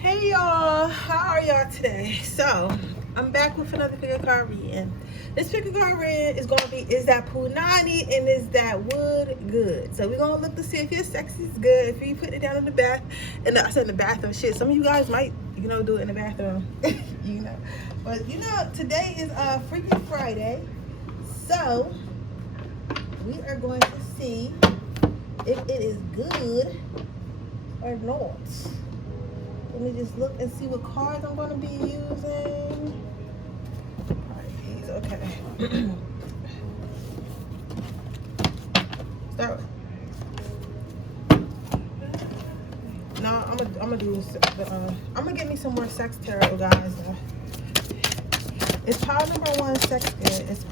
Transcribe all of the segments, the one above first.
Hey y'all, how are y'all today? So I'm back with another pick a card reading. This pick a card reading is gonna be is that punani and is that wood good? So we're gonna look to see if your sex is good. If you put it down in the bath, and I said in the bathroom, shit. Some of you guys might do it in the bathroom, But today is Freaky Friday, so we are going to see if it is good or not. Let me just look and see what cards I'm going to be using. Alright, these, okay. Start. No, I'm gonna do. I'm gonna get me some more sex tarot, guys. It's pile number 1, sex good. It's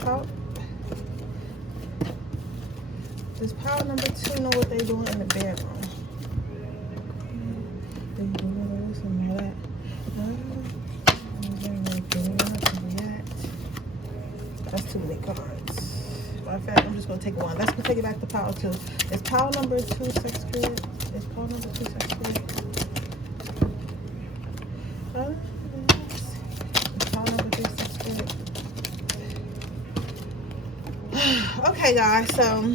pile number 2, know what they're doing in the bedroom. That's too many cards. Matter of fact, I'm just gonna take one. Let's go take it back to pile 2. It's pile number 2, sex good. It's pile number 2, sex good. It's pile number 3, sex good. Okay, guys. So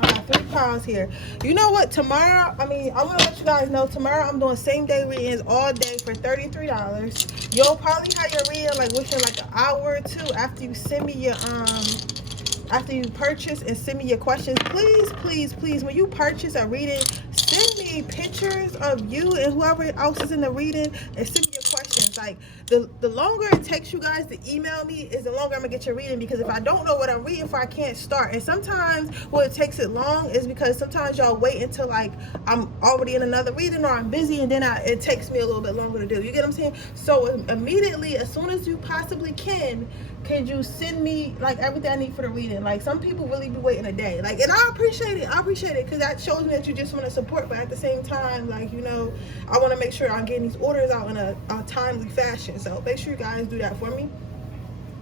I got 3 piles here. You know what? Tomorrow, I want to let you guys know, tomorrow I'm doing same day readings all day for $33. You'll probably have your reading like within like an hour or 2 after you send me your after you purchase and send me your questions. Please, when you purchase a reading, send me pictures of you and whoever else is in the reading and send me your questions. Like the longer it takes you guys to email me is the longer I'm gonna get your reading, because if I don't know what I'm reading for, I can't start. And sometimes what it takes it long is because sometimes y'all wait until like I'm already in another reading or I'm busy, and then it takes me a little bit longer to do. You get what I'm saying? So immediately, as soon as you possibly can you send me like everything I need for the reading? Like some people really be waiting a day. Like, and I appreciate it because that shows me that you just want to support. But at the same time, like I want to make sure I'm getting these orders out in a timely fashion. So make sure you guys do that for me.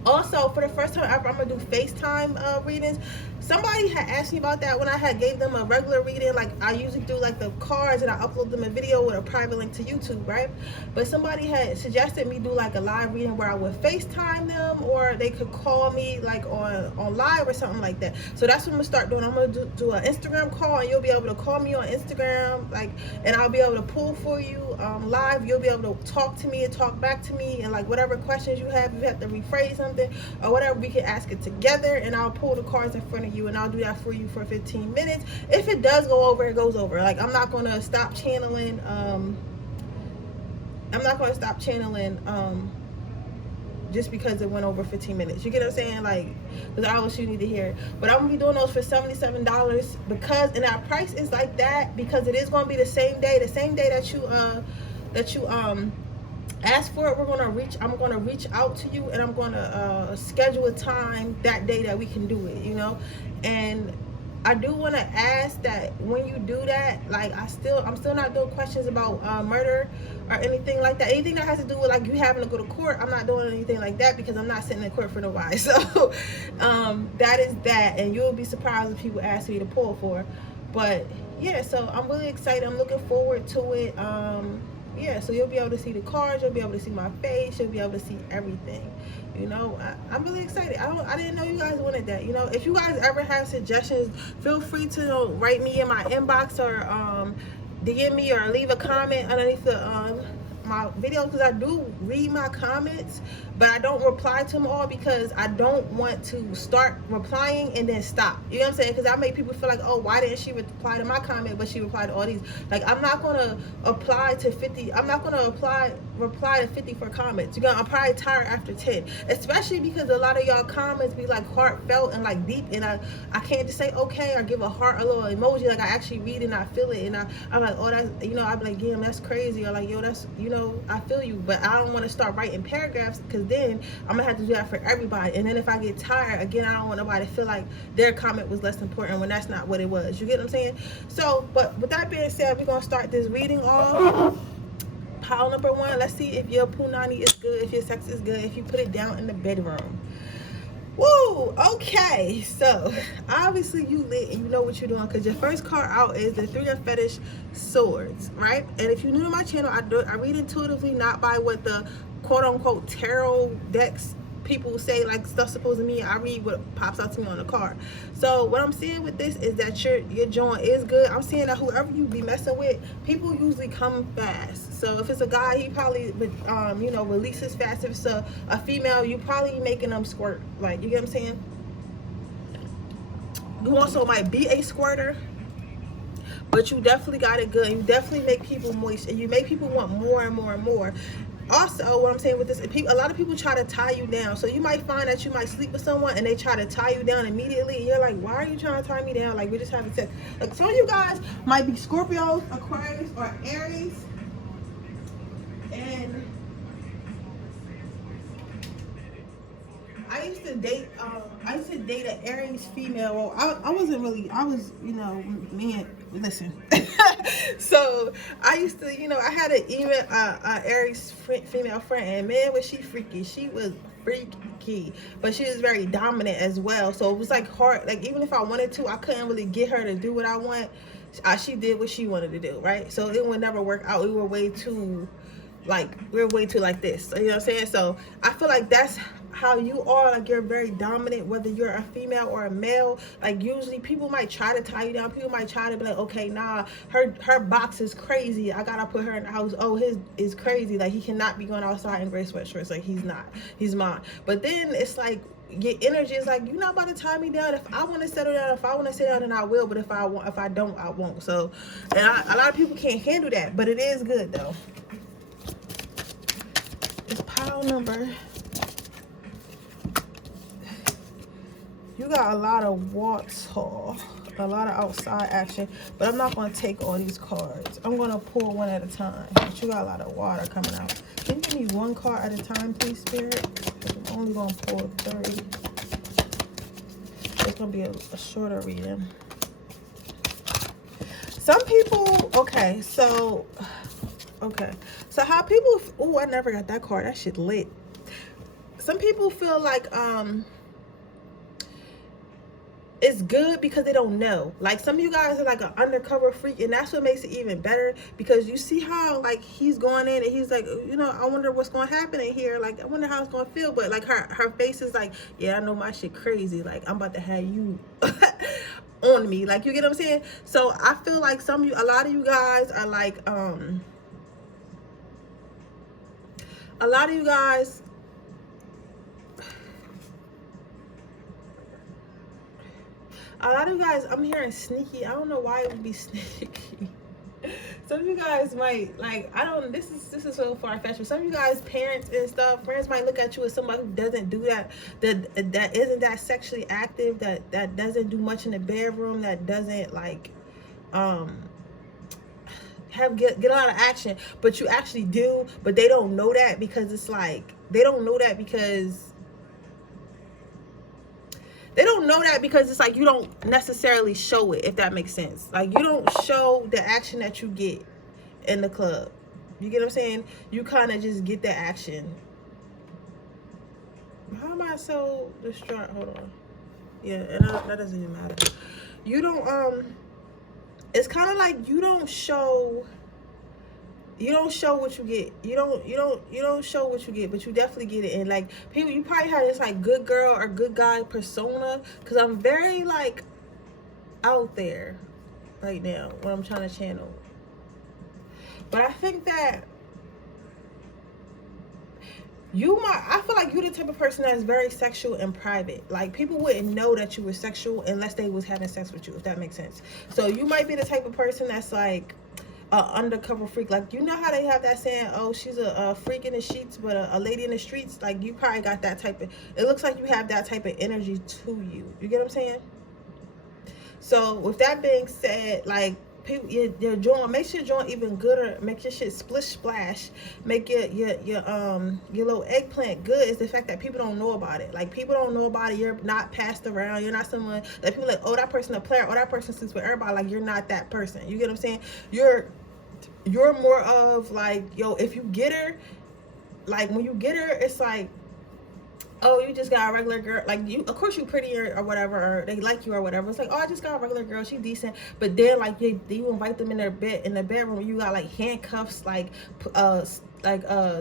Also, for the first time ever, I'm gonna do FaceTime readings. Somebody had asked me about that when I had gave them a regular reading. Like I usually do like the cards and I upload them a video with a private link to YouTube, right? But somebody had suggested me do like a live reading where I would FaceTime them, or they could call me like on live or something like that. So that's what I'm gonna start doing. I'm gonna do an Instagram call, and you'll be able to call me on Instagram, like, and I'll be able to pull for you live. You'll be able to talk to me and talk back to me, and like whatever questions you have to rephrase something or whatever, we can ask it together, and I'll pull the cards in front of you, and I'll do that for you for 15 minutes. If it does go over, it goes over. Like I'm not gonna stop channeling. Just because it went over 15 minutes. You get what I'm saying? Like, because obviously you need to hear it. But I'm gonna be doing those for $77 because, and our price is like that because it is gonna be the same day that you ask for it. I'm gonna reach out to you, and I'm gonna schedule a time that day that we can do it, and I do want to ask that when you do that, like I'm still not doing questions about murder or anything like that. Anything that has to do with like you having to go to court, I'm not doing anything like that because I'm not sitting in court for nobody. So that is that, and you'll be surprised if people ask me to pull for. But yeah, so I'm really excited. I'm looking forward to it. Yeah, so you'll be able to see the cards, you'll be able to see my face, you'll be able to see everything. I'm really excited. I didn't know you guys wanted that. If you guys ever have suggestions, feel free to write me in my inbox or DM me or leave a comment underneath my videos, because I do read my comments, but I don't reply to them all because I don't want to start replying and then stop. You know what I'm saying? Because I make people feel like, oh, why didn't she reply to my comment, but she replied to all these? Like, I'm not gonna apply to 50. I'm not gonna reply to 54 comments. I'm probably tired after 10, especially because a lot of y'all comments be like heartfelt and like deep, and I can't just say okay or give a heart, a little emoji. Like I actually read it and I feel it, and I'm like, oh, that's, I'm like, damn, that's crazy, or like, yo, that's, I feel you. But I don't want to start writing paragraphs because then I'm gonna have to do that for everybody, and then if I get tired again, I don't want nobody to feel like their comment was less important when that's not what it was. You get what I'm saying? So, but with that being said, we're gonna start this reading off. Pile number 1. Let's see if your punani is good, if your sex is good, if you put it down in the bedroom. Woo! Okay, so obviously you lit and you know what you're doing, because your first card out is the Three of Fetish Swords, right? And if you're new to my channel, I read intuitively, not by what the quote-unquote tarot decks people say like stuff's supposed to mean. I read what pops out to me on the card. So what I'm seeing with this is that your joint is good. I'm seeing that whoever you be messing with, people usually come fast. So if it's a guy, he probably you know, releases fast. If it's a female, you probably making them squirt. Like, you get what I'm saying? You also might be a squirter, but you definitely got it good. You definitely make people moist, and you make people want more and more and more. Also, what I'm saying with this, a lot of people try to tie you down. So you might find that you might sleep with someone and they try to tie you down immediately. And you're like, why are you trying to tie me down? Like, we're just having sex. Like, some of you guys might be Scorpios, Aquarius, or Aries. And I used to date an Aries female. Well, I wasn't really, I was, you know, man, listen. So I used to, you know, I had an Aries female friend, and man, was she freaky. She was freaky, but she was very dominant as well. So it was like hard, like even if I wanted to, I couldn't really get her to do what I want. She did what she wanted to do, right? So it would never work out. We were way too like this. You know what I'm saying? So I feel like that's how you are. Like, you're very dominant, whether you're a female or a male. Like, usually people might try to tie you down. People might try to be like, okay, nah, her box is crazy, I gotta put her in the house. Oh, his is crazy, like he cannot be going outside in gray sweatshirts. Like, he's not, he's mine. But then it's like your energy is like, you're not about to tie me down. If I want to settle down, if I want to sit down, then I will. But if I don't, I won't. So, and a lot of people can't handle that, but it is good though. It's pile number. You got a lot of water, a lot of outside action, but I'm not going to take all these cards. I'm going to pull one at a time. But you got a lot of water coming out. Can you give me one card at a time, please, Spirit? I'm only going to pull 30. It's going to be a shorter reading. Some people, okay, so how people, oh, I never got that card. That shit lit. Some people feel like, it's good because they don't know. Like, some of you guys are like an undercover freak, and that's what makes it even better, because you see how like he's going in and he's like, you know, I wonder what's going to happen in here. Like, I wonder how it's going to feel. But like her face is like, yeah, I know my shit crazy. Like, I'm about to have you on me. Like, you get what I'm saying? So I feel like a lot of you guys are like, a lot of you guys, I'm hearing sneaky. I don't know why it would be sneaky. Some of you guys might, like, I don't, this is so far-fetched, but some of you guys, parents and stuff, friends might look at you as somebody who doesn't do that isn't that sexually active, that doesn't do much in the bedroom, that doesn't, like, get a lot of action, but you actually do, but they don't know that, because it's like, they don't know that because it's like you don't necessarily show it, if that makes sense. Like, you don't show the action that you get in the club. You get what I'm saying? You kind of just get the action. How am I so distraught? Hold on. Yeah, and that doesn't even matter. You don't, it's kind of like you don't show what you get. You don't show what you get, but you definitely get it. And like, people, you probably have this like good girl or good guy persona, because I'm very like out there right now when I'm trying to channel. But I think that I feel like you're the type of person that's very sexual and private. Like, people wouldn't know that you were sexual unless they was having sex with you, if that makes sense. So you might be the type of person that's like undercover freak. Like, you know how they have that saying, oh, she's a freak in the sheets but a lady in the streets? Like, you probably got that type of, it looks like you have that type of energy to you. You get what I'm saying? So with that being said, like, people, your joint, make your joint even gooder, make your shit splish splash, make your little eggplant good, is the fact that people don't know about it. Like, people don't know about it. You're not passed around. You're not someone that people like, oh, that person a player, oh, that person sleeps with everybody. Like, you're not that person. You get what I'm saying? You're more of like, yo, if you get her, like, when you get her, it's like, oh, you just got a regular girl, like, you, of course you pretty or whatever, or they like you or whatever. It's like, oh, I just got a regular girl, she decent. But then, like, you invite them in their bed, in the bedroom, you got like handcuffs, like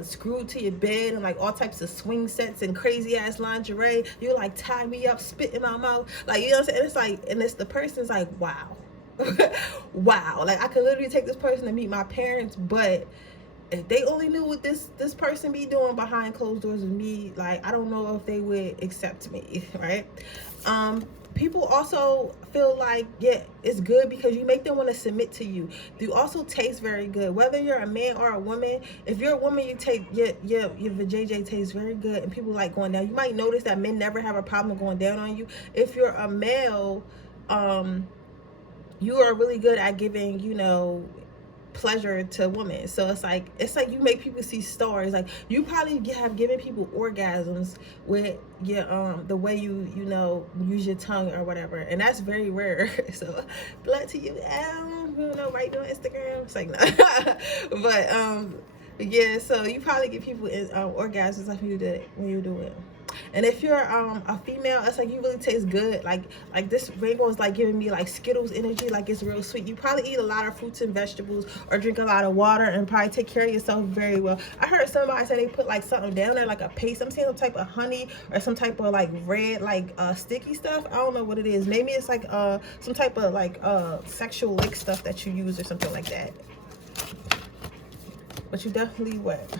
screwed to your bed, and like all types of swing sets and crazy ass lingerie. You like tie me up, spit in my mouth, like, you know what I'm saying? It's like, and it's the person's like, wow. Wow, like, I could literally take this person to meet my parents, but if they only knew what this person be doing behind closed doors with me, like, I don't know if they would accept me, right? People also feel like, yeah, it's good because you make them want to submit to you. You also taste very good, whether you're a man or a woman. If you're a woman, you take your vajayjay tastes very good, and people like going down. You might notice that men never have a problem going down on you. If you're a male, you are really good at giving, you know, pleasure to women. So it's like you make people see stars. Like, you probably have given people orgasms with your the way you know, use your tongue or whatever, and that's very rare. So blood to you, you know, right on Instagram. It's like, no. But yeah, so you probably give people orgasms like when you do it. And if you're a female, it's like you really taste good. Like this rainbow is like giving me like Skittles energy. Like, it's real sweet. You probably eat a lot of fruits and vegetables, or drink a lot of water, and probably take care of yourself very well. I heard somebody say they put like something down there, like a paste. I'm seeing some type of honey or some type of like red, like sticky stuff. I don't know what it is. Maybe it's like some type of like sexual lick stuff that you use or something like that. But you definitely wet.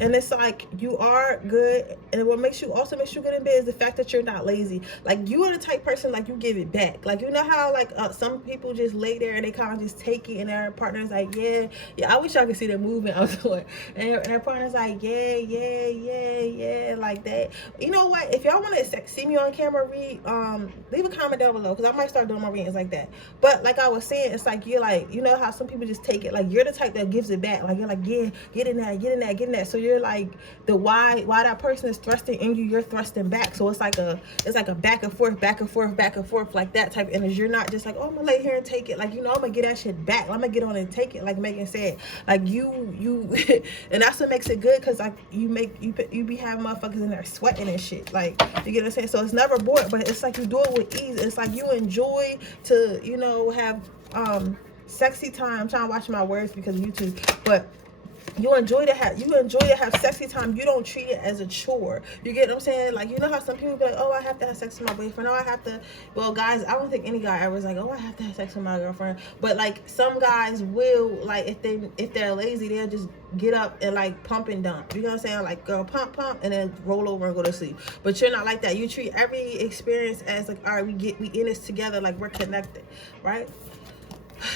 And it's like, you are good, and what makes you good in bed is the fact that you're not lazy. Like, you are the type person, like, you give it back. Like, you know how like some people just lay there and they kind of just take it, and their partner's like, yeah, I wish y'all could see the movement I was doing, and their partner's like, yeah, like that. You know what, if y'all want to see me on camera read, leave a comment down below, because I might start doing my readings like that. But like I was saying, it's like, you're like, you know how some people just take it, like, you're the type that gives it back. Like, you're like, yeah, get in that. So you're like, the why that person is thrusting in you, you're thrusting back. So it's like a back and forth like that type of energy. You're not just like, oh, I'm gonna lay here and take it. Like, you know, I'm gonna get that shit back. I'm gonna get on and take it, like Megan said. Like, you and that's what makes it good, because like you be having motherfuckers in there sweating and shit. Like, you get what I'm saying? So it's never bored, but it's like you do it with ease. It's like you enjoy to, you know, have sexy time. I'm trying to watch my words because of YouTube, but you enjoy to have sexy time. You don't treat it as a chore. You get what I'm saying? Like, you know how some people be like, oh, I have to have sex with my boyfriend. Oh, I have to. Well, guys, I don't think any guy ever is like, oh, I have to have sex with my girlfriend. But like, some guys will, like, if they're lazy, they'll just get up and like pump and dump. You know what I'm saying? Like, girl, pump, and then roll over and go to sleep. But you're not like that. You treat every experience as like, all right, we in this together. Like, we're connected, right?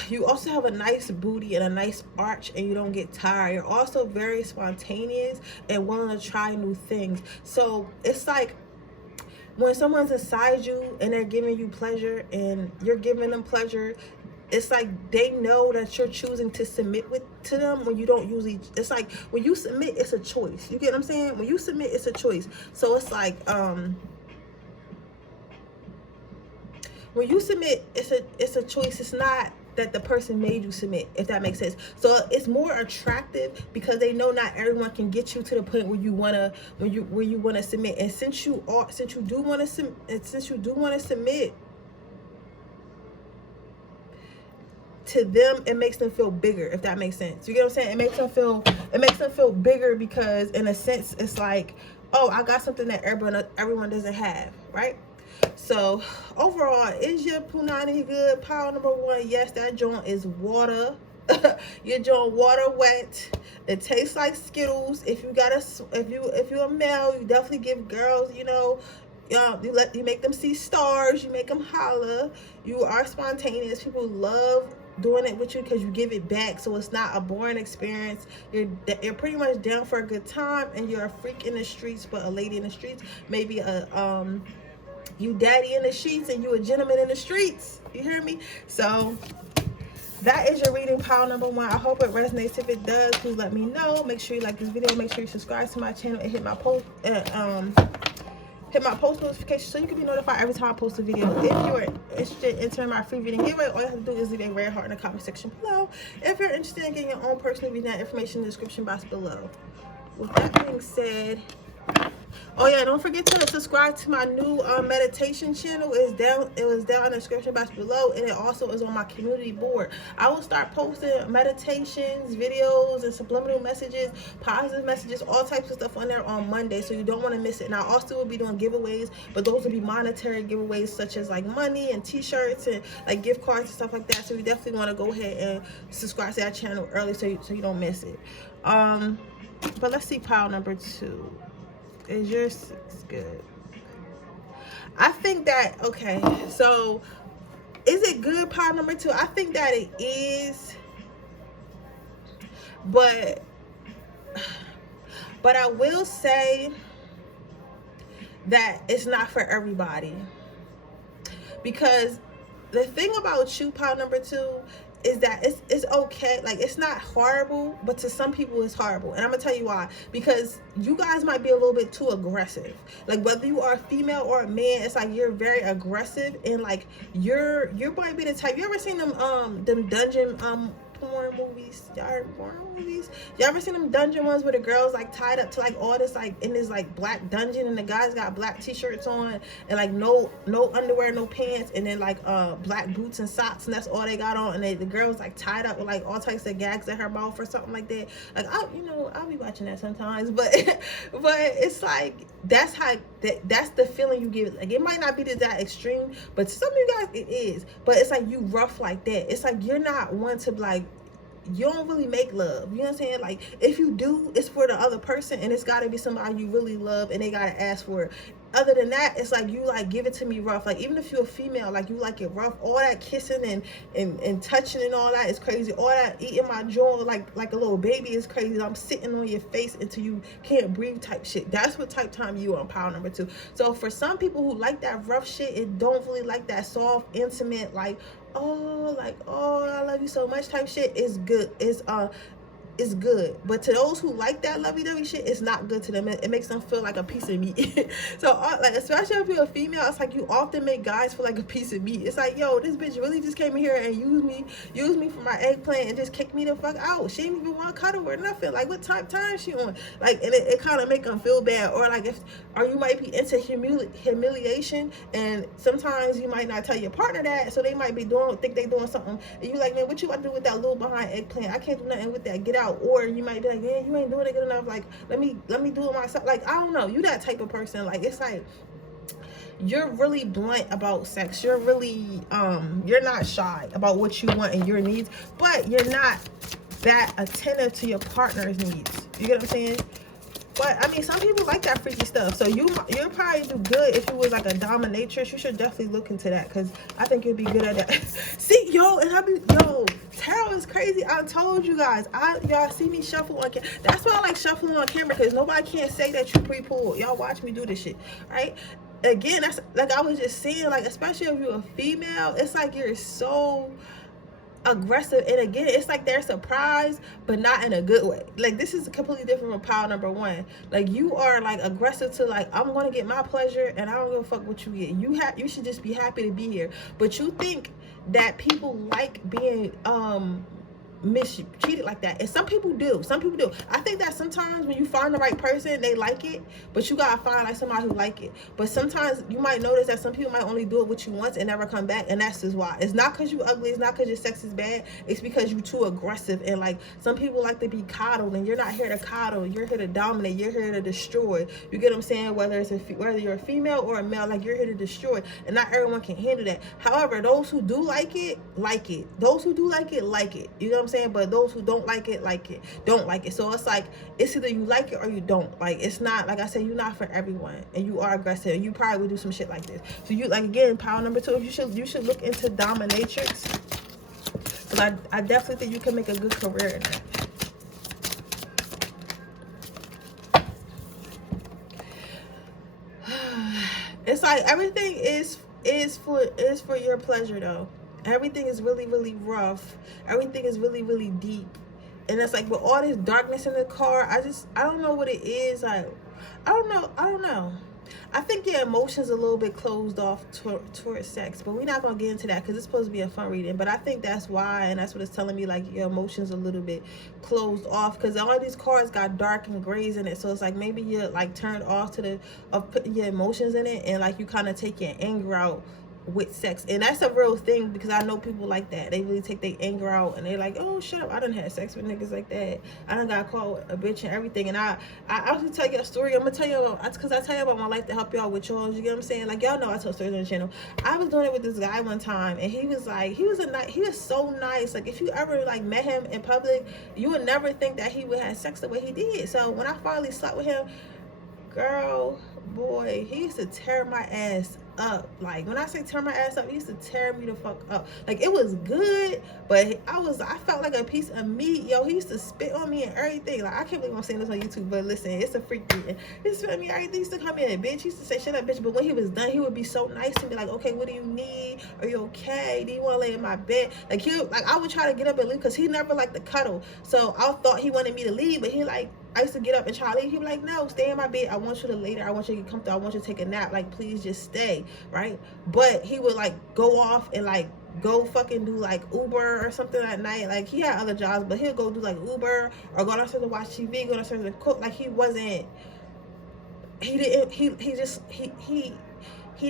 You also have a nice booty and a nice arch, and you don't get tired. You're also very spontaneous and willing to try new things. So it's like, when someone's inside you and they're giving you pleasure and you're giving them pleasure, it's like they know that you're choosing to submit to them when you don't usually. It's like, when you submit, it's a choice. You get what I'm saying? When you submit, it's a choice. So it's like, when you submit, it's a choice. It's not that the person made you submit, if that makes sense. So it's more attractive because they know not everyone can get you to the point where you wanna submit. And since you do want to submit to them, it makes them feel bigger, if that makes sense. You get what I'm saying? It makes them feel bigger, because in a sense, it's like, oh, I got something that everyone doesn't have, right? So overall, is your punani good? Pile number one, yes, that joint is water. Your joint water wet. It tastes like Skittles. If you're a male, you definitely give girls, you know, you make them see stars, you make them holler. You are spontaneous. People love doing it with you because you give it back, so it's not a boring experience. You're pretty much down for a good time, and you're a freak in the streets, but a lady in the streets. Maybe you daddy in the sheets and you a gentleman in the streets. You hear me? So that is your reading, pile number one. I hope it resonates. If it does, please let me know. Make sure you like this video. Make sure you subscribe to my channel and hit my post hit my post notification so you can be notified every time I post a video. If you're interested in entering my free reading giveaway, all you have to do is leave a red heart in the comment section below. If you're interested in getting your own personal reading, that information in the description box below. With that being said, oh yeah, don't forget to subscribe to my new meditation channel. It was down in the description box below, and it also is on my community board. I will start posting meditations, videos, and subliminal messages, positive messages, all types of stuff on there on Monday, so you don't want to miss it. And I also will be doing giveaways, but those will be monetary giveaways, such as like money and t-shirts and like gift cards and stuff like that. So you definitely want to go ahead and subscribe to that channel early so you don't miss it. But let's see pile number 2. Is your 6 good? I think that, okay, so is it good, pile number 2? I think that it is, but I will say that it's not for everybody, because the thing about you, pile number 2, is that it's okay. Like, it's not horrible, but to some people it's horrible. And I'm gonna tell you why. Because you guys might be a little bit too aggressive. Like, whether you are a female or a man, it's like you're very aggressive, and like you might be the type. You ever seen them dungeon porn movies? Y'all heard porn movies? Y'all ever seen them dungeon ones where the girls like tied up to like all this, like in this like black dungeon, and the guys got black t-shirts on and like no underwear, no pants, and then like black boots and socks, and that's all they got on, and the girls like tied up with like all types of gags in her mouth or something like that. Like, I'll be watching that sometimes, but it's like that's the feeling you give. Like, it might not be to that extreme, but to some of you guys it is. But it's like you rough like that. It's like you're not one to like, you don't really make love. You know what I'm saying? Like, if you do, it's for the other person, and it's got to be somebody you really love, and they got to ask for it. Other than that, it's like you like give it to me rough. Like, even if you're a female, like you like it rough. All that kissing and touching and all that is crazy. All that eating my jaw like a little baby is crazy. I'm sitting on your face until you can't breathe type shit. That's what type time you on pile number 2. So for some people who like that rough shit, it don't really like that soft, intimate, like, oh, I love you so much type shit is good. It's good. But to those who like that lovey-dovey shit, it's not good to them. It makes them feel like a piece of meat. So like, especially if you're a female, it's like you often make guys feel like a piece of meat. It's like, yo, this bitch really just came in here and used me for my eggplant and just kicked me the fuck out. She didn't even want to cuddle or nothing. Like, what time she on? Like, and it kind of make them feel bad. Or like, or you might be into humiliation, and sometimes you might not tell your partner that, so they might be think they doing something, and you like, man, what you want to do with that little behind eggplant? I can't do nothing with that. Get out. Or you might be like, man, you ain't doing it good enough. Like, let me do it myself. Like, I don't know. You that type of person. Like, it's like you're really blunt about sex. You're really you're not shy about what you want and your needs, but you're not that attentive to your partner's needs. You get what I'm saying? But I mean, some people like that freaky stuff. So you'll probably do good if you was like a dominatrix. You should definitely look into that, because I think you'll be good at that. See, yo, tarot is crazy. I told you guys. Y'all see me shuffle on camera. That's why I like shuffling on camera, because nobody can't say that you pre-pulled. Y'all watch me do this shit, right? Again, that's like I was just saying, like, especially if you're a female, it's like you're so aggressive, and again, it's like they're surprised, but not in a good way. Like, this is completely different from pile number 1. Like, you are like aggressive to like, I'm gonna get my pleasure, and I don't give a fuck what you get. You should just be happy to be here. But you think that people like being mistreated like that, and some people do. I think that sometimes when you find the right person, they like it, but you gotta find like somebody who like it. But sometimes you might notice that some people might only do it with you once and never come back, and that's just why. It's not because you ugly, it's not because your sex is bad, it's because you too aggressive. And like, some people like to be coddled, and you're not here to coddle. You're here to dominate. You're here to destroy. You get what I'm saying? Whether you're a female or a male, like, you're here to destroy, and not everyone can handle that. However, those who do like it. Those who do like it, like it. You know what I'm saying? But those who don't like it, don't like it. So it's like, it's either you like it or you don't. Like, it's not, like I said, you're not for everyone, and you are aggressive, and you probably would do some shit like this. So you, like, again, pile number 2, you should look into dominatrix, because I definitely think you can make a good career in that. It's like everything is for your pleasure, though. Everything is really, really rough. Everything is really, really deep. And it's like, with all this darkness in the car, I don't know what it is. Like, I don't know. I think your emotions a little bit closed off towards sex, but we're not gonna get into that because it's supposed to be a fun reading. But I think that's why, and that's what it's telling me, like your emotions a little bit closed off because all these cards got dark and grays in it. So it's like maybe you're like turned off to putting your emotions in it, and like you kind of take your anger out with sex. And that's a real thing because I know people like that. They really take their anger out and they're like, oh shut up, I done had sex with niggas like that, I done got called a bitch and everything. And I also tell you a story. I'm gonna tell you about, because I tell you about my life to help y'all with yours, you get what I'm saying? Like y'all know I tell stories on the channel. I was doing it with this guy one time and he was like, he was so nice. Like if you ever like met him in public, you would never think that he would have sex the way he did. So when I finally slept with him, girl, boy, he used to tear my ass up. Like when I say tear my ass up, he used to tear me the fuck up. Like it was good, but I felt like a piece of meat. Yo, he used to spit on me and everything. Like I can't believe I'm saying this on YouTube, but listen, it's a freak reading. He spit on me, everything. He used to come in, bitch. He used to say shut up, bitch. But when he was done, he would be so nice and be like, okay, what do you need? Are you okay? Do you want to lay in my bed? Like I would try to get up and leave because he never liked to cuddle. So I thought he wanted me to leave, but he like, I used to get up and try to leave. He'd be like, no, stay in my bed. I want you to lay there. I want you to get comfortable. I want you to take a nap. Like, please just stay, right? But he would, like, go off and, like, go fucking do, like, Uber or something at night. Like, he had other jobs, but he'll go do, like, Uber or go downstairs to watch TV, go downstairs to cook. Like, he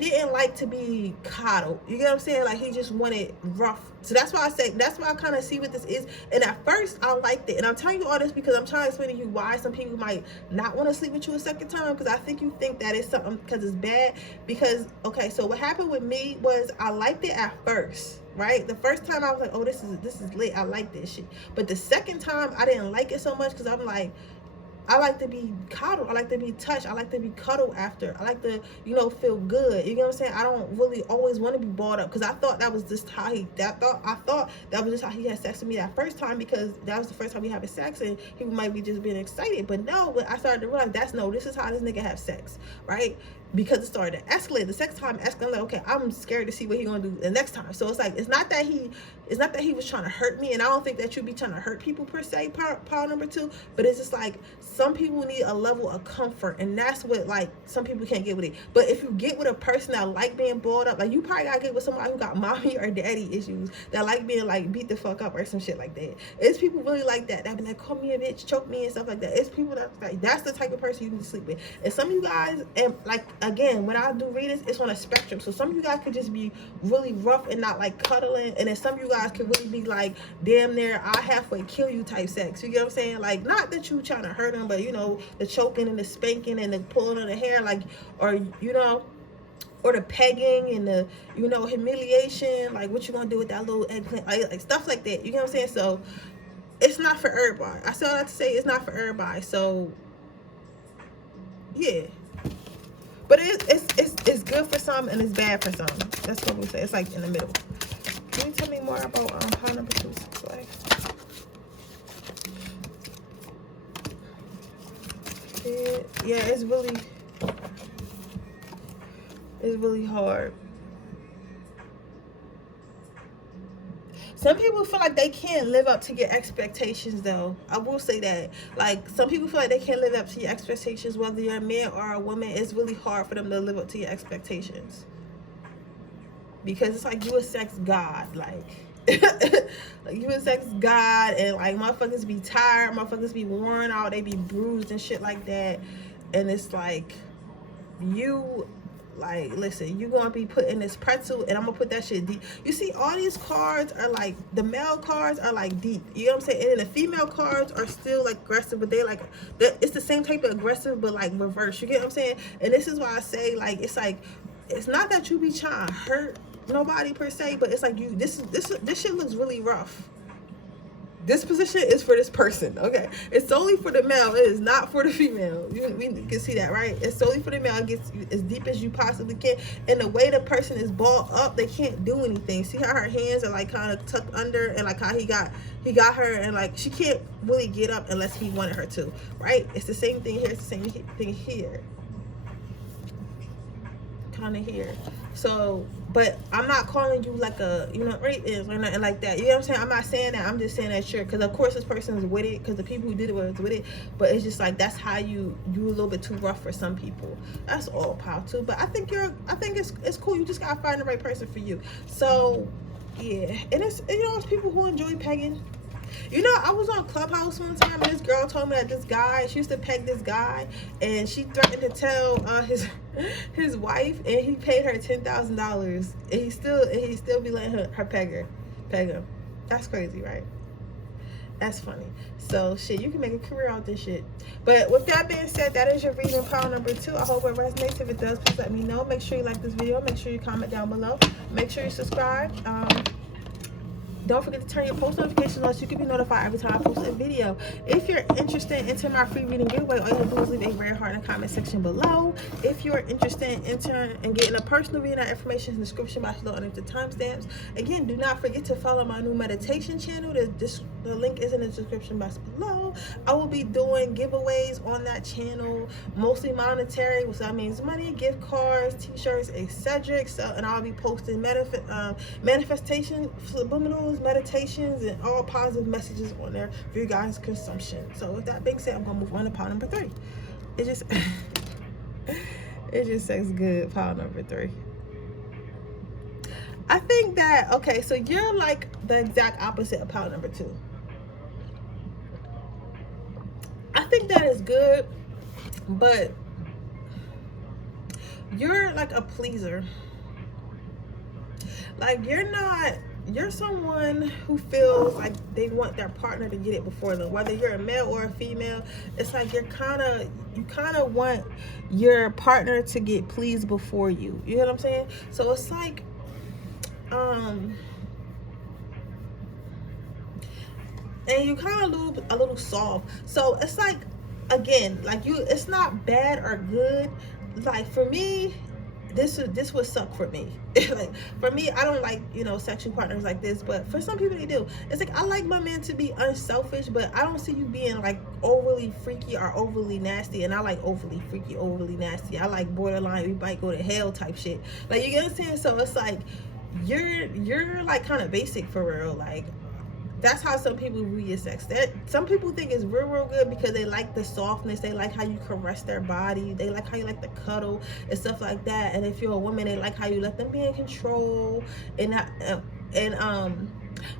didn't like to be coddled. You get what I'm saying? Like he just wanted rough. So that's why I say, that's why I kind of see what this is. And at first I liked it. And I'm telling you all this because I'm trying to explain to you why some people might not want to sleep with you a second time. Because I think you think that it's something because it's bad. Because, okay, so what happened with me was I liked it at first. Right, the first time I was like, oh, this is lit, I like this shit. But the second time I didn't like it so much because I'm like, I like to be coddled. I like to be touched. I like to be cuddled after. I like to, you know, feel good. You know what I'm saying? I don't really always want to be balled up because I thought that was just how I thought that was just how he had sex with me that first time because that was the first time we having sex and he might be just being excited. But no, but I started to realize this is how this nigga have sex, right? Because it started to escalate. The second time escalated, I'm like, okay, I'm scared to see what he gonna do the next time. So it's like, it's not that he was trying to hurt me, and I don't think that you be trying to hurt people per se, part number two, but it's just like some people need a level of comfort, and that's what like some people can't get with it. But if you get with a person that like being balled up, like you probably gotta get with somebody who got mommy or daddy issues that like being like beat the fuck up or some shit like that. It's people really like that be like, call me a bitch, choke me and stuff like that. It's people that's like, that's the type of person you need to sleep with. And some of you guys, and like again, when I do readings, it's on a spectrum. So some of you guys could just be really rough and not like cuddling, and then some of you guys could really be like damn near I halfway kill you type sex. You get what I'm saying? Like not that you trying to hurt them, but you know, the choking and the spanking and the pulling of the hair, like, or you know, or the pegging and the, you know, humiliation, like what you gonna do with that little eggplant, like stuff like that. You get what I'm saying? So it's not for everybody. I still have to say it's not for everybody. So yeah. But it's good for some and it's bad for some. That's what we say. It's like in the middle. Can you tell me more about how number 2 is like? Yeah, it's really hard. Some people feel like they can't live up to your expectations, though. I will say that. Like, some people feel like they can't live up to your expectations, whether you're a man or a woman. It's really hard for them to live up to your expectations. Because it's like you a sex god. Like, like you a sex god, and like motherfuckers be tired, motherfuckers be worn out, they be bruised and shit like that. And it's like, you... like, listen, you're gonna be put in this pretzel and I'm gonna put that shit deep. You see, all these cards are like, the male cards are like deep, you know what I'm saying? And then the female cards are still like aggressive, but they like, it's the same type of aggressive but like reverse, you get what I'm saying? And this is why I say, like, it's like, it's not that you be trying to hurt nobody per se, but it's like you, this shit looks really rough. This position is for this person, okay? It's solely for the male. It is not for the female. We can see that, right? It's solely for the male. It gets as deep as you possibly can. And the way the person is balled up, they can't do anything. See how her hands are like kind of tucked under, and like how he got her, and like she can't really get up unless he wanted her to, right? It's the same thing here. It's the same thing here. Kind of here. So, But I'm not calling you like a, you know, rapist or nothing like that. You know what I'm saying? I'm not saying that. I'm just saying that sure, because of course this person is with it, because the people who did it was with it. But it's just like, that's how you a little bit too rough for some people. That's all power too. But I think it's cool. You just gotta find the right person for you. So yeah, and it's, you know, it's people who enjoy pegging. You know, I was on Clubhouse one time and this girl told me that this guy, she used to peg this guy, and she threatened to tell his wife, and he paid her $10,000, and he still be letting her peg him. That's crazy, right? That's funny. So shit, you can make a career out of this shit. But with that being said, that is your reading power number 2. I hope it resonates. If it does, please let me know. Make sure you like this video. Make sure you comment down below. Make sure you subscribe. Don't forget to turn your post notifications on so you can be notified every time I post a video. If you're interested in entering my free reading giveaway, all you have to do is leave a red heart in the comment section below. If you're interested in entering and getting a personal reading, that information is in the description box below underneath the timestamps. Again, do not forget to follow my new meditation channel. The link is in the description box below. I will be doing giveaways on that channel, mostly monetary, which that means money, gift cards, t-shirts, etc. So, and I'll be posting manifestation, subliminals, meditations, and all positive messages on there for you guys' consumption. So with that being said, I'm gonna move on to pile number 3. It just says good. Pile number 3. I think that, okay, so you're like the exact opposite of pile number 2. I think that is good, but you're like a pleaser. Like, you're someone who feels like they want their partner to get it before them. Whether you're a male or a female, it's like you kind of want your partner to get pleased before you. You know what I'm saying? So it's like, and you kind of a little soft. So it's like, again, like it's not bad or good. Like for me, this would suck for me. Like for me, I don't like, you know, sexual partners like this, but for some people they do. It's like, I like my man to be unselfish, but I don't see you being like overly freaky or overly nasty. And I like overly freaky, overly nasty. I like borderline, we might go to hell type shit. Like, you get what I'm saying? So it's like, you're like kind of basic for real. Like, that's how some people view your sex. Some people think it's real good because they like the softness. They like how you caress their body. They like how you like to cuddle and stuff like that. And if you're a woman, they like how you let them be in control. But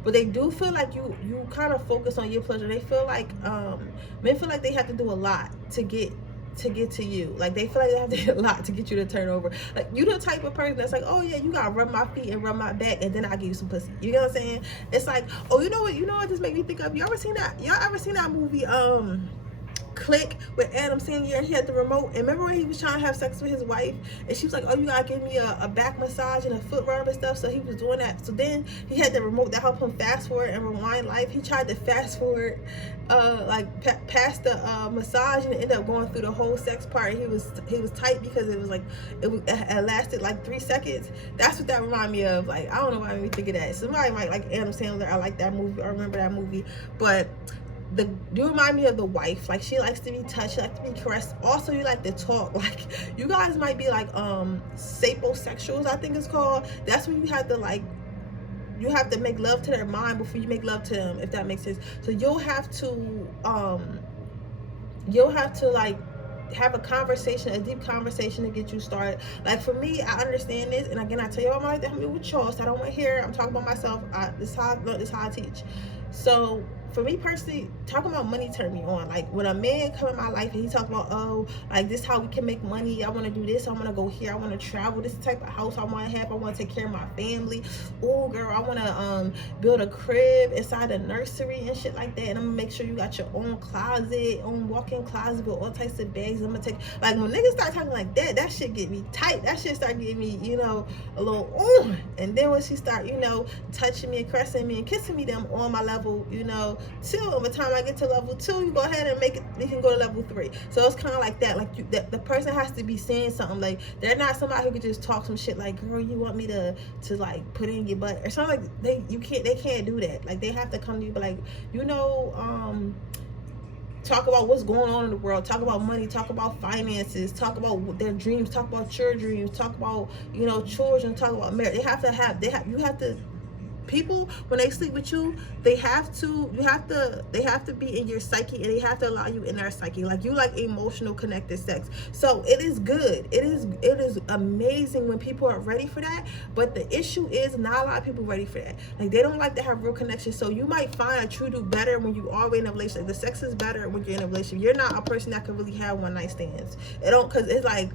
they do feel like you kind of focus on your pleasure. They feel like men feel like they have to do a lot to get to you. Like, they feel like they have to do a lot to get you to turn over. Like, you the type of person that's like, oh yeah, you gotta rub my feet and rub my back, and then I'll give you some pussy. You know what I'm saying? It's like, oh, you know what this made me think of? Y'all ever seen that movie Click with Adam Sandler, and he had the remote? And remember when he was trying to have sex with his wife, and she was like, oh, you gotta give me a back massage and a foot rub and stuff? So he was doing that. So then he had the remote that helped him fast forward and rewind life. He tried to fast forward past the massage, and it ended up going through the whole sex part. He was tight because it lasted like 3 seconds. That's what that reminded me of. Like, I don't know why I made me think of that. Somebody might like Adam Sandler. I like that movie. I remember that movie. But you remind me of the wife. Like, she likes to be touched, she likes to be caressed. Also, you like to talk. Like, you guys might be like sapiosexuals, I think it's called. That's when you have to make love to their mind before you make love to them, if that makes sense. So you'll have to like have a conversation, a deep conversation to get you started. Like, for me, I understand this, and again, I tell you I'm like that with y'all, so I don't want to hear. I'm talking about myself. This is how I teach. So for me personally, talking about money turned me on. Like, when a man come in my life and he talk about, oh, like, this is how we can make money, I want to do this, I want to go here, I want to travel, this is the type of house I want to have, I want to take care of my family, oh girl, I want to build a crib inside a nursery and shit like that, and I'm gonna make sure you got your own closet, own walk-in closet with all types of bags. I'm gonna take, like, when niggas start talking like that shit get me tight. That shit start getting me, you know, a little and then when she start, you know, touching me and caressing me and kissing me, them on my level, you know, till by the time I get to level 2, you go ahead and make it, we can go to level 3. So it's kind of like that. Like, the person has to be saying something. Like, they're not somebody who could just talk some shit like, girl, you want me to like put in your butt or something. Like, they can't do that. Like, they have to come to you, but like, you know, talk about what's going on in the world, talk about money, talk about finances, talk about their dreams, talk about your dreams, talk about, you know, children, talk about marriage. You have to, people, when they sleep with you, they have to be in your psyche, and they have to allow you in their psyche. Like, you like emotional connected sex. So it is good. It is amazing when people are ready for that. But the issue is not a lot of people ready for that. Like, they don't like to have real connection. So you might find a true do better when you are in a relationship. The sex is better when you're in a relationship. You're not a person that can really have one night stands. Because it's like,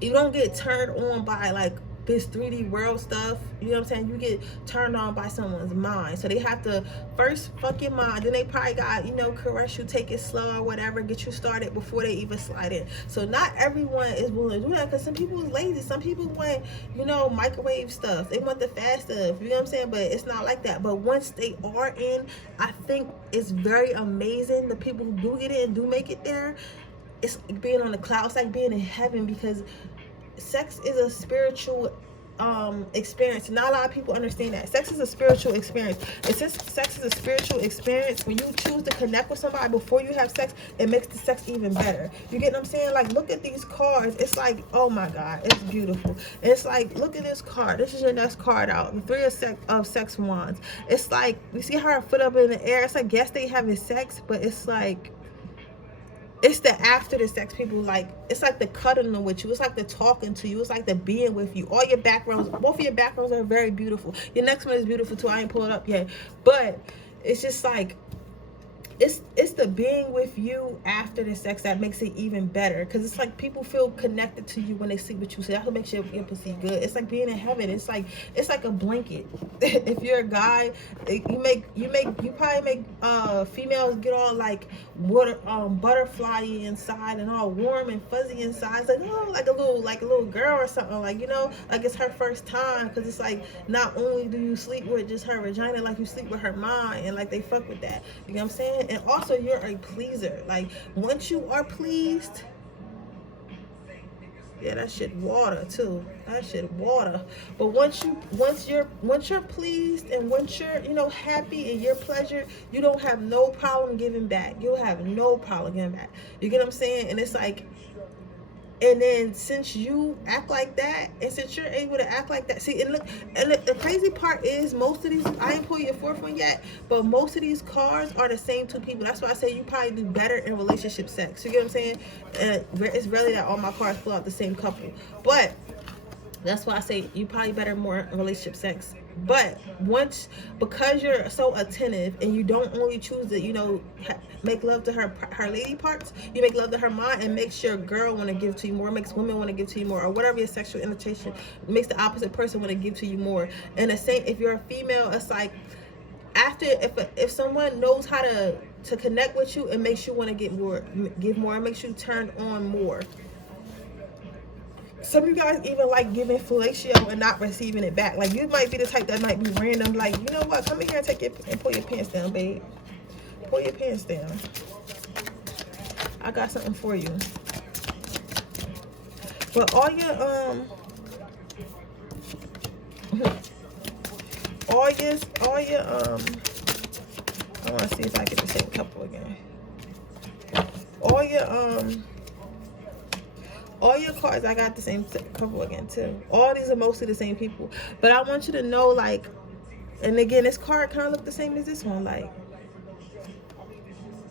you don't get turned on by like this 3D world stuff. You know what I'm saying? You get turned on by someone's mind. So they have to first fuck your mind, then they probably got, you know, caress you, take it slow or whatever, get you started before they even slide in. So not everyone is willing to do that, because some people is lazy. Some people want, you know, microwave stuff. They want the fast stuff. You know what I'm saying? But it's not like that. But once they are in, I think it's very amazing. The people who do get it and do make it there, it's being on the clouds, like being in heaven, because sex is a spiritual experience. Not a lot of people understand that. Sex is a spiritual experience. And since sex is a spiritual experience, when you choose to connect with somebody before you have sex, it makes the sex even better. You get what I'm saying? Like, look at these cards. It's like, oh my God, it's beautiful. It's like, look at this card. This is your next card out. The Three of Sex Wands. It's like, you see her foot up in the air. It's like, yes, they having sex, but it's like, it's the after the sex people like. It's like the cuddling with you. It's like the talking to you. It's like the being with you. All your backgrounds, both of your backgrounds are very beautiful. Your next one is beautiful too. I ain't pulled it up yet, but it's just like, it's the being with you after the sex that makes it even better, because it's like people feel connected to you when they sleep with you. So that's what makes your pussy good. It's like being in heaven. It's like a blanket. If you're a guy, you probably make females get all like water butterfly inside and all warm and fuzzy inside. It's like, oh, like a little girl or something, like, you know, like it's her first time, because it's like, not only do you sleep with just her vagina, like you sleep with her mind, and like they fuck with that. You know what I'm saying? And also, you're a pleaser. Like, once you are pleased, yeah, that shit water too. That shit water. But once you're pleased, and once you're, you know, happy in your pleasure, you don't have no problem giving back. You'll have no problem giving back. You get what I'm saying? And it's like, and then since you act like that, and since you're able to act like that, see, and look, the crazy part is, most of these, I ain't pulled your fourth one yet, but most of these cards are the same two people. That's why I say you probably do better in relationship sex. You get what I'm saying? It's rarely that all my cards pull out the same couple, but that's why I say you probably better more in relationship sex. But once, because you're so attentive, and you don't only choose to, you know, make love to her lady parts, you make love to her mind, and makes your girl want to give to you more, makes women want to give to you more, or whatever your sexual invitation makes the opposite person want to give to you more. And the same, if you're a female, it's like, after, if someone knows how to connect with you, it makes you want to give more, it makes you turn on more. Some of you guys even like giving fellatio and not receiving it back. Like, you might be the type that might be random, like, you know what, come in here and pull your pants down, babe. Pull your pants down. I got something for you. But all your I want to see if I get the same couple again. All your cards, I got the same couple again too. All these are mostly the same people. But I want you to know, like, and again, this card kind of look the same as this one. Like,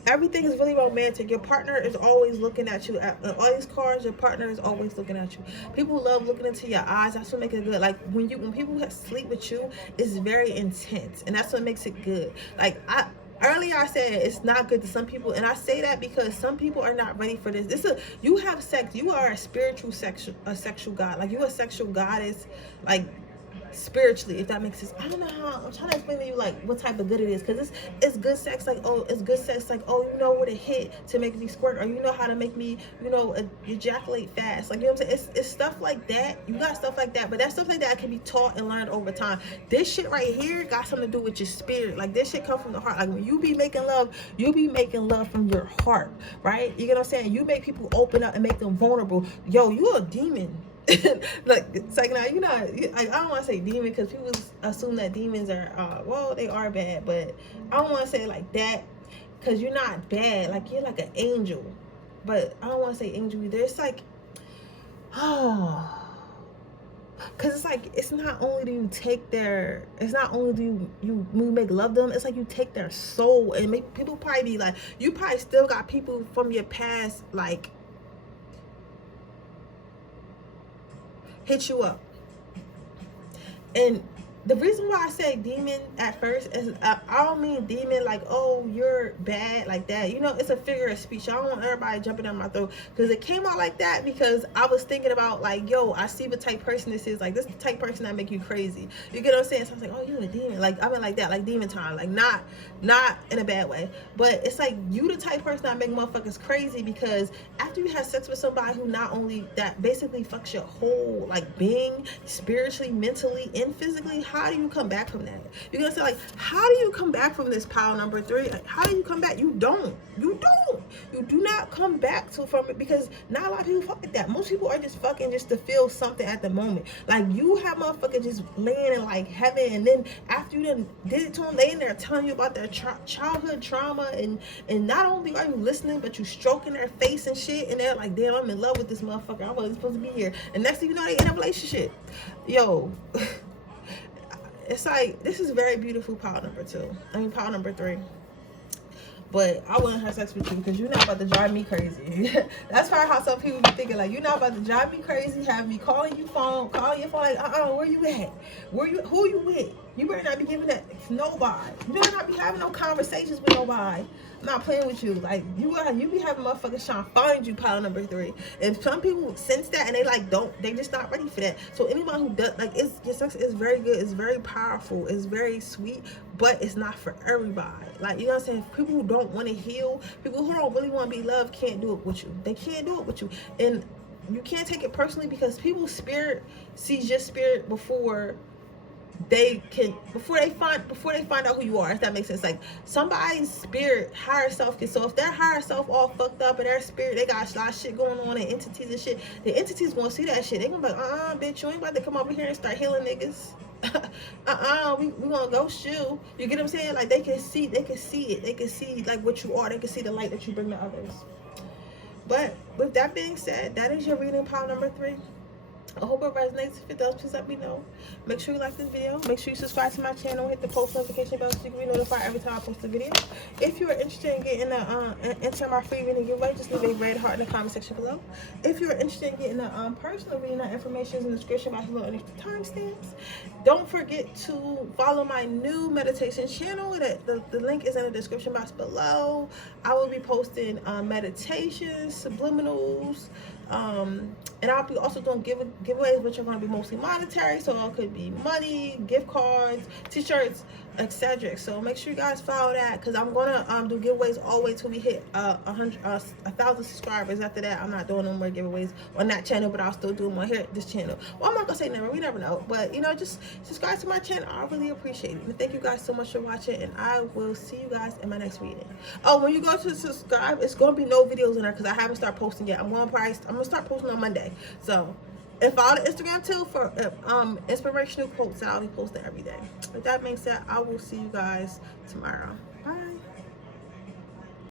everything is really romantic. Your partner is always looking at you. All these cards, your partner is always looking at you. People love looking into your eyes. That's what makes it good. Like, when people sleep with you, it's very intense, and that's what makes it good. Like, earlier I said it's not good to some people, and I say that because some people are not ready for this. You have sex. You are a spiritual sexual god. Like, you're a sexual goddess, like, spiritually, if that makes sense. I don't know how, I'm trying to explain to you, like, what type of good it is, because it's good sex, like, oh, it's good sex, like, oh, you know what to hit to make me squirt, or you know how to make me, you know, ejaculate fast, like, you know what I'm saying? It's stuff like that. You got stuff like that, but that's stuff like that can be taught and learned over time. This shit right here got something to do with your spirit. Like, this shit come from the heart. Like, when you be making love, you be making love from your heart, right? You get what I'm saying? You make people open up and make them vulnerable. Yo, you a demon. Like, it's like, now, you know, I don't want to say demon, because people assume that demons are well, they are bad, but I don't want to say it like that, because you're not bad. Like, you're like an angel. But I don't want to say angel either. It's like, oh, because it's like, it's not only do you take their, it's not only do you make love them, it's like you take their soul and make people probably be like, you probably still got people from your past like hit you up. And the reason why I say demon at first is I don't mean demon like, oh, you're bad like that. You know, it's a figure of speech. I don't want everybody jumping down my throat, because it came out like that because I was thinking about like, yo, I see the type person this is. Like, this is the type person that make you crazy. You get what I'm saying? So I was like, oh, you a demon. Like, I mean like that, like demon time. Like, not in a bad way. But it's like, you the type person that make motherfuckers crazy, because after you have sex with somebody who not only that basically fucks your whole like being, spiritually, mentally, and physically, how do you come back from that? You're gonna say like, how do you come back from this pile number 3? Like, how do you come back? You do not come back from it, because not a lot of people fuck like that. Most people are just fucking just to feel something at the moment. Like, you have motherfuckers just laying in like heaven, and then after you done did it to them, laying there telling you about their childhood trauma, and not only are you listening, but you stroking their face and shit, and they're like, damn, I'm in love with this motherfucker, I wasn't supposed to be here. And next thing you know, they in a relationship. Yo. It's like, this is very beautiful pile number 3. But I wouldn't have sex with you because you're not about to drive me crazy. That's probably how some people be thinking, like, you're not about to drive me crazy, have me calling your phone like, where you at? Who you with? You better not be giving that to nobody. You better not be having no conversations with nobody. I'm not playing with you. Like, you be having motherfuckers trying to find you pile number 3. And some people sense that and they like they just not ready for that. So anyone who does, like, your sex is very good, it's very powerful, it's very sweet, but it's not for everybody. Like, you know what I'm saying? People who don't want to heal, people who don't really want to be loved can't do it with you. They can't do it with you. And you can't take it personally, because people's spirit sees your spirit before they find out who you are, if that makes sense. Like, somebody's spirit, higher self so if their higher self all fucked up and their spirit, they got a lot of shit going on and entities and shit, the entities gonna see that shit. They gonna be like, bitch, you ain't about to come over here and start healing niggas. We gonna ghost you. You get what I'm saying? Like, they can see it. They can see like what you are. They can see the light that you bring to others. But with that being said, that is your reading pile number 3. I hope it resonates. If it does, please let me know. Make sure you like this video. Make sure you subscribe to my channel. Hit the post notification bell so you can be notified every time I post a video. If you are interested in getting enter my free reading giveaway, just leave a red heart in the comment section below. If you are interested in getting a personal reading, that information is in the description box below underneath the timestamps. Don't forget to follow my new meditation channel. The link is in the description box below. I will be posting meditations, subliminals, and I'll be also doing giveaways, which are going to be mostly monetary, so it could be money, gift cards, t-shirts, etc. So make sure you guys follow that, because I'm gonna do giveaways all the way till we hit 1,000 subscribers. After that, I'm not doing no more giveaways on that channel, but I'll still do them on here, this channel. Well, I'm not gonna say never, we never know, but you know, just subscribe to my channel. I really appreciate it. And thank you guys so much for watching, and I will see you guys in my next reading. Oh, when you go to subscribe, it's gonna be no videos in there because I haven't started posting yet. I'm gonna start posting on Monday. So, and follow the Instagram too for inspirational quotes that I'll be posting every day. With that being said, I will see you guys tomorrow.